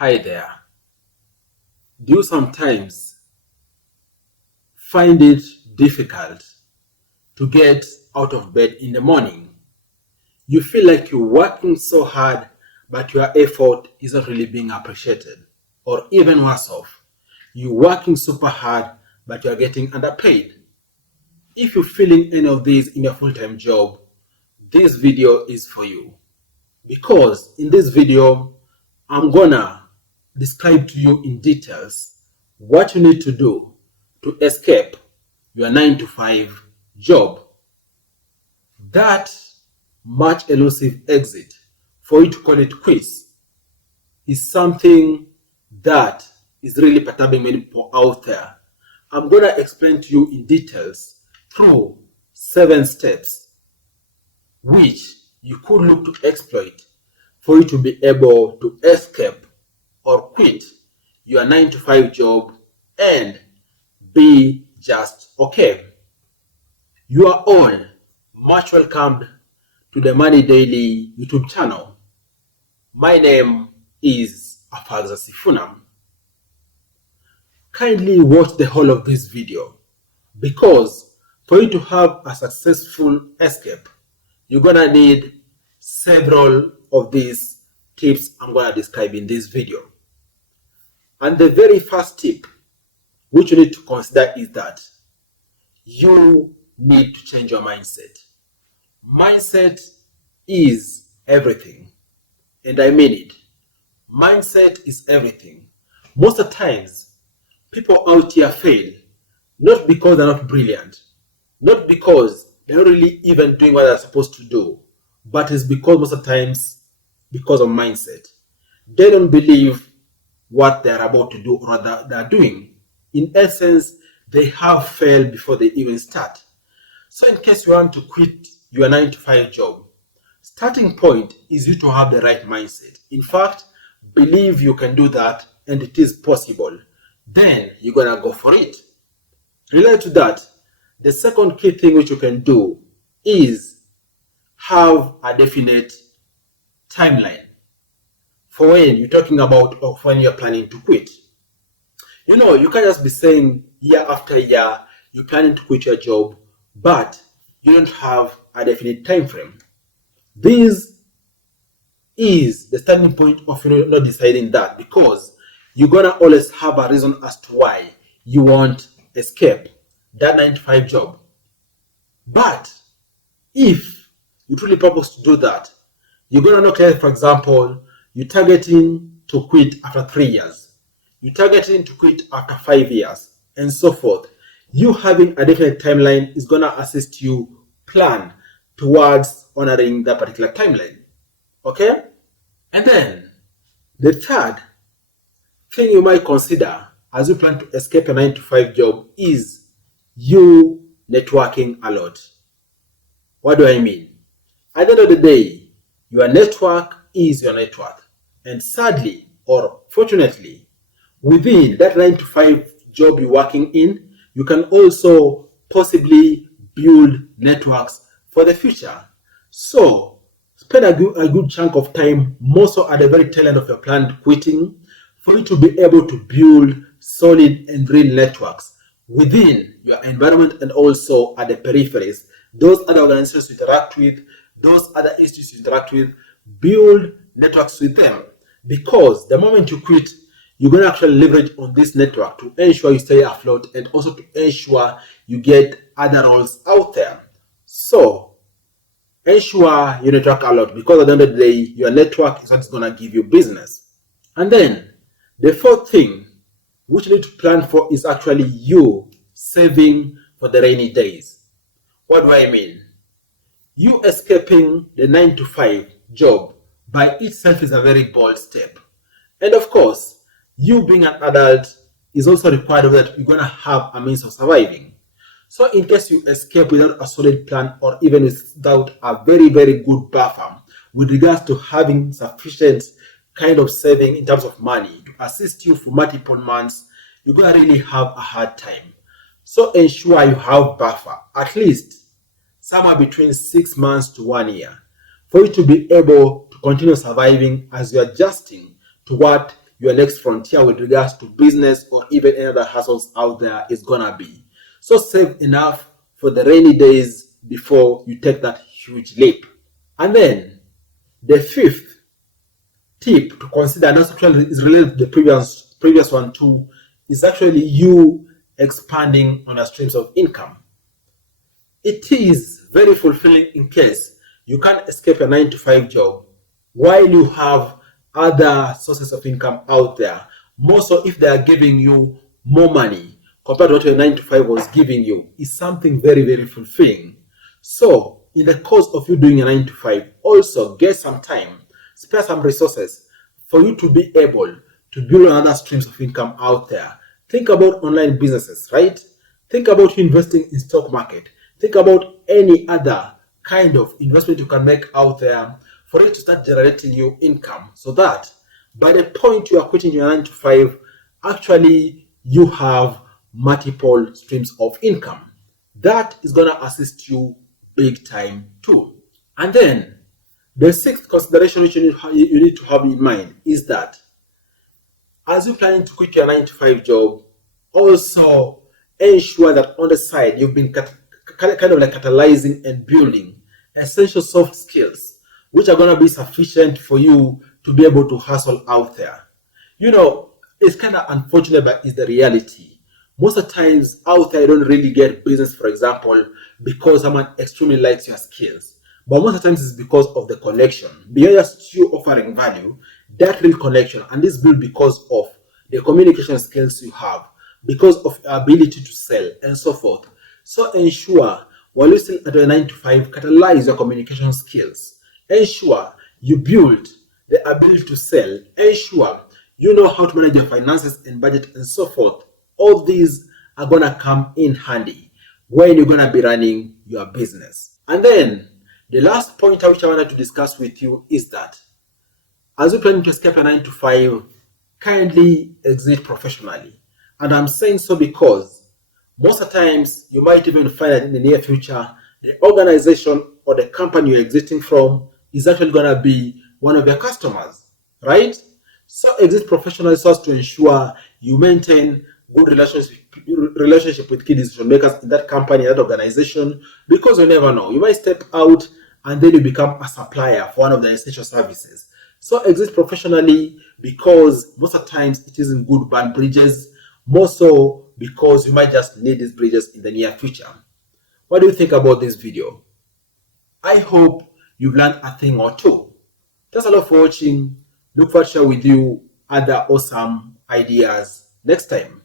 Hi there. Do you sometimes find it difficult to get out of bed in the morning? You feel like you're working so hard, but your effort isn't really being appreciated. Or even worse off, you're working super hard, but you're getting underpaid. If you're feeling any of these in your full-time job, this video is for you. Because in this video, I'm gonna describe to you in details what you need to do to escape your 9 to 5 job. That much elusive exit, for you to call it quits, is something that is really perturbing many people out there. I'm gonna explain to you in details through 7 steps which you could look to exploit for you to be able to escape or quit your 9 to 5 job and be just okay. You are all much welcomed to the Money Daily YouTube channel. My name is Afagza Sifunam. Kindly watch the whole of this video, because for you to have a successful escape, you're gonna need several of these tips I'm gonna describe in this video. And the very first tip which you need to consider is that you need to change your mindset. Mindset is everything, and I mean it. Mindset is everything. Most of the times, people out here fail not because they're not brilliant, not because they're not really even doing what they're supposed to do, but it's because most of the times because of mindset. They don't believe what they're about to do or what they're doing. In essence, they have failed before they even start. So in case you want to quit your 9 to 5 job, starting point is you to have the right mindset. In fact, believe you can do that and it is possible. Then you're gonna go for it. Related to that, the second key thing which you can do is have a definite timeline for when you're talking about or when you're planning to quit. You know, you can't just be saying year after year you're planning to quit your job, but you don't have a definite time frame. This is the starting point of you not deciding that, because you're gonna always have a reason as to why you want to escape that 9 to 5 job. But if you truly purpose to do that, you're gonna look at, for example, you're targeting to quit after 3 years, you're targeting to quit after 5 years, and so forth. You having a definite timeline is gonna assist you plan towards honoring that particular timeline. Okay? And then the third thing you might consider as you plan to escape a 9 to 5 job is you networking a lot. What do I mean? At the end of the day, your network is your net worth. And sadly, or fortunately, within that 9 to 5 job you're working in, you can also possibly build networks for the future. So spend a good chunk of time, more so at the very tail end of your planned quitting, for you to be able to build solid and real networks within your environment and also at the peripheries. Those other organizations you interact with, those other institutes you interact with, build networks with them. Because the moment you quit, you're going to actually leverage on this network to ensure you stay afloat and also to ensure you get other roles out there. So ensure you network a lot, because at the end of the day, your network is what's going to give you business. And then the fourth thing which you need to plan for is actually you saving for the rainy days. What do I mean? You escaping the 9 to 5 job by itself is a very bold step. And of course, you being an adult is also required that you're going to have a means of surviving. So in case you escape without a solid plan or even without a very, very good buffer with regards to having sufficient kind of saving in terms of money to assist you for multiple months, you're going to really have a hard time. So ensure you have buffer, at least somewhere between 6 months to 1 year, for you to be able to continue surviving as you're adjusting to what your next frontier with regards to business or even any other hustles out there is gonna be. So save enough for the rainy days before you take that huge leap. And then the fifth tip to consider, and also is related to the previous one too, is actually you expanding on your streams of income. It is very fulfilling in case you can't escape a 9 to 5 job while you have other sources of income out there. More so if they are giving you more money compared to what your 9 to 5 was giving you, is something very, very fulfilling. So in the course of you doing a 9 to 5, also get some time, spare some resources for you to be able to build other streams of income out there. Think about online businesses, right? Think about investing in stock market. Think about any other kind of investment you can make out there for it to start generating you income, so that by the point you are quitting your 9 to 5, actually you have multiple streams of income. That is going to assist you big time too. And then the sixth consideration which you need to have in mind is that as you're planning to quit your 9 to 5 job, also ensure that on the side you've been kind of like catalyzing and building essential soft skills which are going to be sufficient for you to be able to hustle out there. You know, it's kind of unfortunate, but it's the reality. Most of the times out there, you don't really get business, for example, because someone extremely likes your skills. But most of the times it's because of the connection. Beyond just you offering value, that real connection, and this built because of the communication skills you have, because of your ability to sell, and so forth. So ensure, while you're still at a 9 to 5, catalyze your communication skills. Ensure you build the ability to sell. Ensure you know how to manage your finances and budget and so forth. All these are going to come in handy when you're going to be running your business. And then the last point which I wanted to discuss with you is that as you're planning to escape a 9 to 5, kindly exit professionally. And I'm saying so because most of the times you might even find that in the near future, the organization or the company you're exiting from is actually going to be one of your customers, right? So exit professionally so as to ensure you maintain good relationship with key decision makers in that company, that organization, because you never know. You might step out and then you become a supplier for one of the essential services. So exit professionally because most of the times it isn't good burn bridges, more so because you might just need these bridges in the near future. What do you think about this video? I hope you've learned a thing or two. Thanks a lot for watching. Look forward to share with you other awesome ideas next time.